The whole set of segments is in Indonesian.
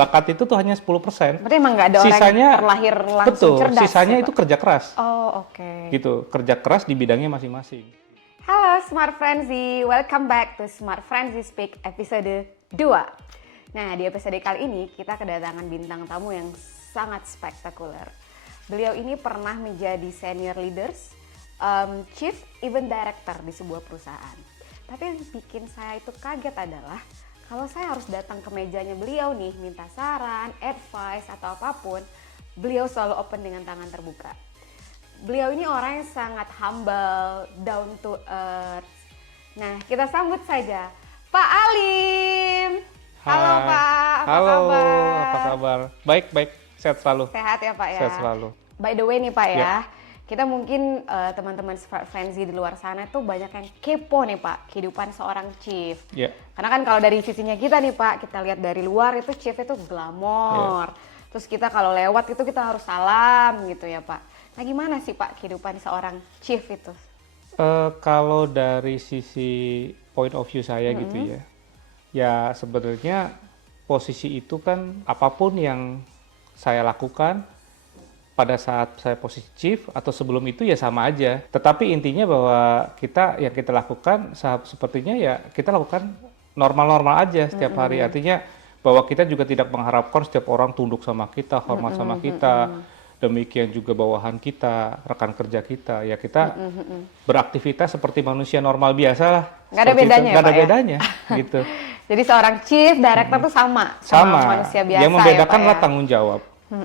bakat itu tuh hanya 10%. Berarti emang nggak ada orang Sisanya, yang terlahir langsung betul, cerdas. sisanya ya, itu Pak? kerja keras. Oh, oke. Gitu, kerja keras di bidangnya masing-masing. Halo Smart Frenzy, welcome back to Smart Frenzy Speak episode 2. Nah, di episode kali ini kita kedatangan bintang tamu yang sangat spektakuler. Beliau ini pernah menjadi senior leaders, chief event director di sebuah perusahaan. Tapi yang bikin saya itu kaget adalah kalau saya harus datang ke mejanya beliau nih, minta saran, advice, atau apapun, beliau selalu open dengan tangan terbuka. Beliau ini orang yang sangat humble, down to earth. Nah, kita sambut saja Pak Alim. Halo Hai. Pak, apa Halo, kabar? apa kabar? Baik, sehat selalu. Sehat ya Pak ya? Sehat selalu. By the way nih Pak ya, Ya. kita mungkin teman-teman Smart Frenzy di luar sana tuh banyak yang kepo nih Pak, kehidupan seorang chief. Ya. Karena kan kalau dari sisinya kita nih Pak, kita lihat dari luar itu chief itu glamor. Terus kita kalau lewat itu kita harus salam gitu ya Pak. Nah gimana sih Pak kehidupan seorang chief itu? Kalau dari sisi point of view saya gitu ya sebenarnya posisi itu kan apapun yang saya lakukan pada saat saya posisi chief atau sebelum itu ya sama aja. Tetapi intinya bahwa yang kita lakukan sepertinya ya kita lakukan normal-normal aja setiap hari. Artinya bahwa kita juga tidak mengharapkan setiap orang tunduk sama kita, hormat sama kita. Demikian juga bawahan kita, rekan kerja kita. Ya kita beraktivitas seperti manusia normal biasa lah. Nggak ada bedanya ya, Nggak ada Pak, ya? bedanya gitu. Jadi seorang chief director tuh sama manusia biasa Yang membedakan ya Pak adalah ya? tanggung jawab,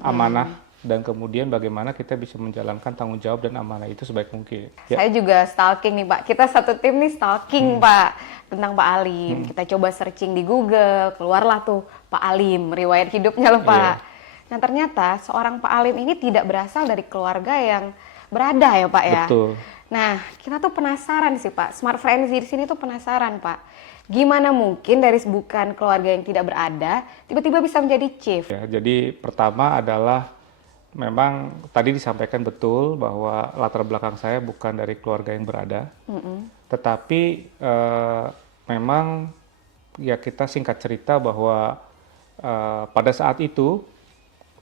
amanah, dan kemudian bagaimana kita bisa menjalankan tanggung jawab dan amanah itu sebaik mungkin. Ya. Saya juga stalking nih Pak, kita satu tim nih stalking Pak tentang Pak Alim. Kita coba searching di Google, keluarlah tuh Pak Alim, riwayat hidupnya loh Pak. Nah ternyata seorang Pak Alim ini tidak berasal dari keluarga yang berada ya Pak ya. Betul. Nah kita tuh penasaran sih Pak, Smart Frenzy di sini tuh penasaran Pak. Gimana mungkin dari bukan keluarga yang tidak berada, tiba-tiba bisa menjadi chief? Ya, jadi pertama adalah memang tadi disampaikan betul bahwa latar belakang saya bukan dari keluarga yang berada, tetapi memang ya kita singkat cerita bahwa pada saat itu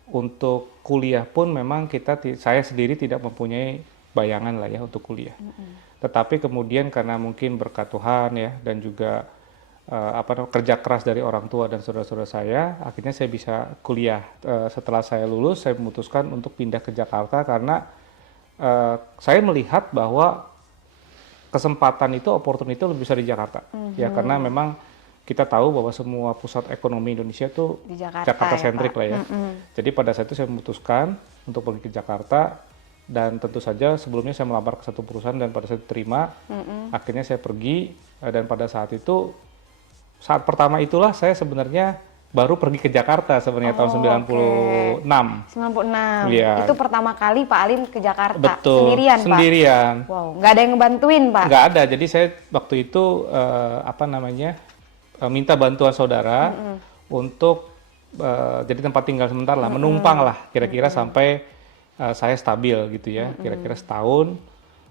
untuk kuliah pun memang saya sendiri tidak mempunyai bayangan lah ya untuk kuliah. Tetapi kemudian karena mungkin berkat Tuhan ya dan juga kerja keras dari orang tua dan saudara-saudara saya, akhirnya saya bisa kuliah. Setelah saya lulus, saya memutuskan untuk pindah ke Jakarta karena saya melihat bahwa kesempatan itu, opportunity itu lebih besar di Jakarta. Ya karena memang kita tahu bahwa semua pusat ekonomi Indonesia itu Di Jakarta Jakarta ya, sentrik Pak. lah ya. Jadi pada saat itu saya memutuskan untuk pergi ke Jakarta dan tentu saja sebelumnya saya melamar ke satu perusahaan dan pada saat diterima, akhirnya saya pergi dan pada saat pertama itulah saya sebenarnya baru pergi ke Jakarta sebenarnya tahun 96. 96. Iya. Itu pertama kali Pak Alim ke Jakarta. Betul. Sendirian Pak? Sendirian. Wow, nggak ada yang ngebantuin Pak? Nggak ada, jadi saya waktu itu minta bantuan saudara untuk jadi tempat tinggal sebentar lah, menumpang lah kira-kira sampai saya stabil gitu ya, kira-kira setahun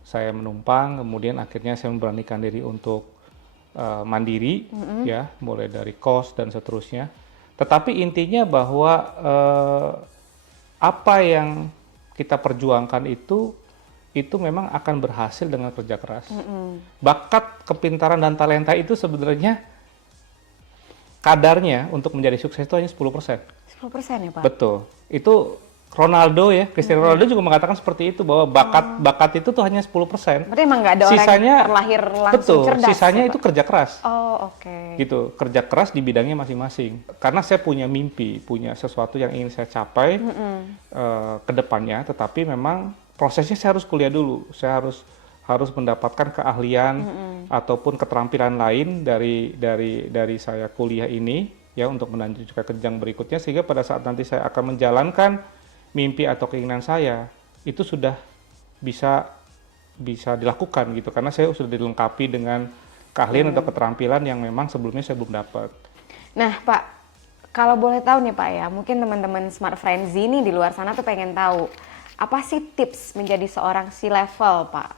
saya menumpang, kemudian akhirnya saya memberanikan diri untuk mandiri ya, mulai dari kos dan seterusnya. Tetapi intinya bahwa apa yang kita perjuangkan itu memang akan berhasil dengan kerja keras. Bakat, kepintaran dan talenta itu sebenarnya kadarnya untuk menjadi sukses itu hanya 10%. 10% ya Pak? Betul. Itu Ronaldo ya, Cristiano Ronaldo juga mengatakan seperti itu bahwa bakat itu tuh hanya 10%. Berarti emang nggak ada orang yang terlahir langsung cerdas? Sisanya ya, itu Pak? kerja keras. Oh, oke. Gitu, kerja keras di bidangnya masing-masing. Karena saya punya mimpi, punya sesuatu yang ingin saya capai ke depannya, tetapi memang prosesnya saya harus kuliah dulu. Saya harus mendapatkan keahlian ataupun keterampilan lain dari saya kuliah ini ya untuk melanjutkan ke jenjang berikutnya, sehingga pada saat nanti saya akan menjalankan mimpi atau keinginan saya itu sudah bisa dilakukan gitu, karena saya sudah dilengkapi dengan keahlian atau keterampilan yang memang sebelumnya saya belum dapat. Nah Pak, kalau boleh tahu nih Pak ya, mungkin teman-teman Smart Frenzy ini di luar sana tuh pengen tahu apa sih tips menjadi seorang C-level Pak?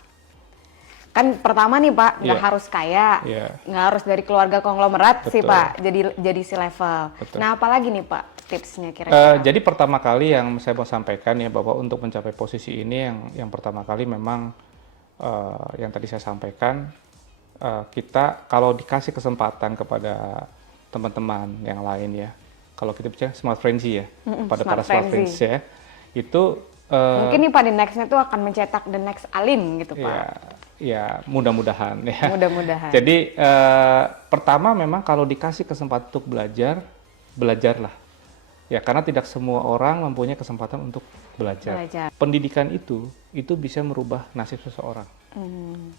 kan pertama nih Pak, nggak Iya. harus kaya, Iya. nggak harus dari keluarga konglomerat sih Betul. Pak, jadi si level. Betul. Nah apalagi nih Pak tipsnya kira-kira? Jadi pertama kali yang saya mau sampaikan ya bahwa untuk mencapai posisi ini yang pertama kali memang yang tadi saya sampaikan, kita kalau dikasih kesempatan kepada teman-teman yang lain ya, kalau kita bicara smart frenzy ya, pada smart para smart frenzy. friends ya, itu Mungkin nih Pak di nextnya tuh akan mencetak the next Alim gitu Pak. ya mudah-mudahan ya. Mudah-mudahan. Jadi pertama memang kalau dikasih kesempatan untuk belajar, belajarlah. Ya karena tidak semua orang mempunyai kesempatan untuk belajar. Pendidikan itu bisa merubah nasib seseorang.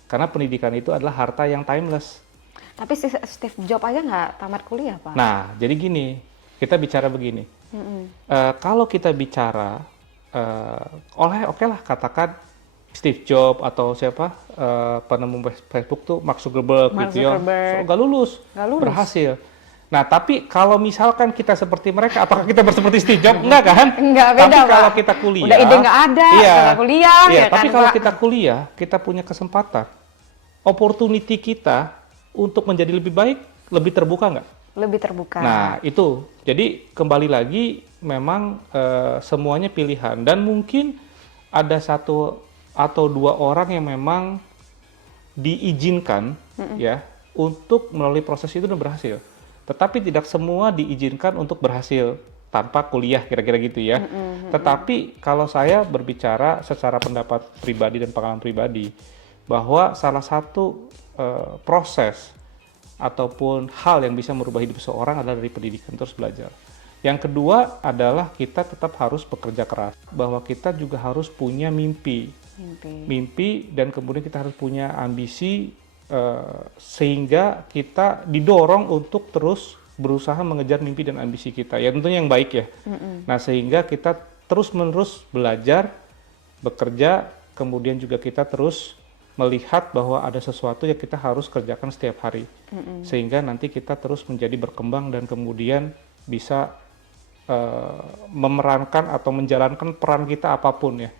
Karena pendidikan itu adalah harta yang timeless. Tapi si Steve Jobs aja nggak tamat kuliah Pak. Nah, jadi gini, kita bicara begini. Kalau kita bicara, oke lah katakan Steve Jobs atau siapa penemu Facebook tuh Mark Zuckerberg gitu ya, nggak lulus, berhasil. Nah, tapi kalau misalkan kita seperti mereka, apakah kita seperti Steve Jobs? Enggak kan? Enggak, beda tapi kalau Pak. kita kuliah, udah ide nggak ada, nggak kuliah, iya, ya tapi kan, kalau Pak? kita kuliah, kita punya kesempatan, opportunity kita untuk menjadi lebih baik, lebih terbuka nggak? Lebih terbuka. Nah, itu. Jadi kembali lagi, memang semuanya pilihan. Dan mungkin ada satu atau dua orang yang memang diizinkan ya untuk melalui proses itu dan berhasil. Tetapi tidak semua diizinkan untuk berhasil tanpa kuliah, kira-kira gitu ya. Tetapi kalau saya berbicara secara pendapat pribadi dan pengalaman pribadi, bahwa salah satu proses ataupun hal yang bisa merubah hidup seseorang adalah dari pendidikan, terus belajar. Yang kedua adalah kita tetap harus bekerja keras, bahwa kita juga harus punya mimpi, dan kemudian kita harus punya ambisi, sehingga kita didorong untuk terus berusaha mengejar mimpi dan ambisi kita, ya tentunya yang baik ya. Nah, sehingga kita terus-menerus belajar, bekerja, kemudian juga kita terus melihat bahwa ada sesuatu yang kita harus kerjakan setiap hari, sehingga nanti kita terus menjadi berkembang dan kemudian bisa memerankan atau menjalankan peran kita apapun ya,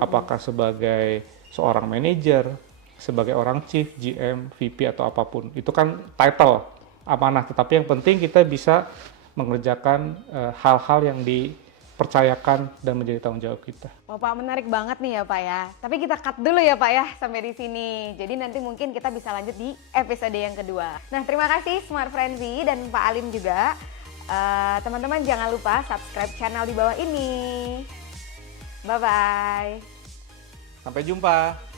apakah sebagai seorang manajer, sebagai orang chief, GM, VP atau apapun, itu kan title, amanah. Tetapi yang penting kita bisa mengerjakan hal-hal yang dipercayakan dan menjadi tanggung jawab kita. Oh, Pak, menarik banget nih ya Pak ya. Tapi kita cut dulu ya Pak ya sampai di sini. Jadi nanti mungkin kita bisa lanjut di episode yang kedua. Nah, terima kasih Smart Frenzy dan Pak Alim juga. Teman-teman jangan lupa subscribe channel di bawah ini. Bye-bye. Sampai jumpa.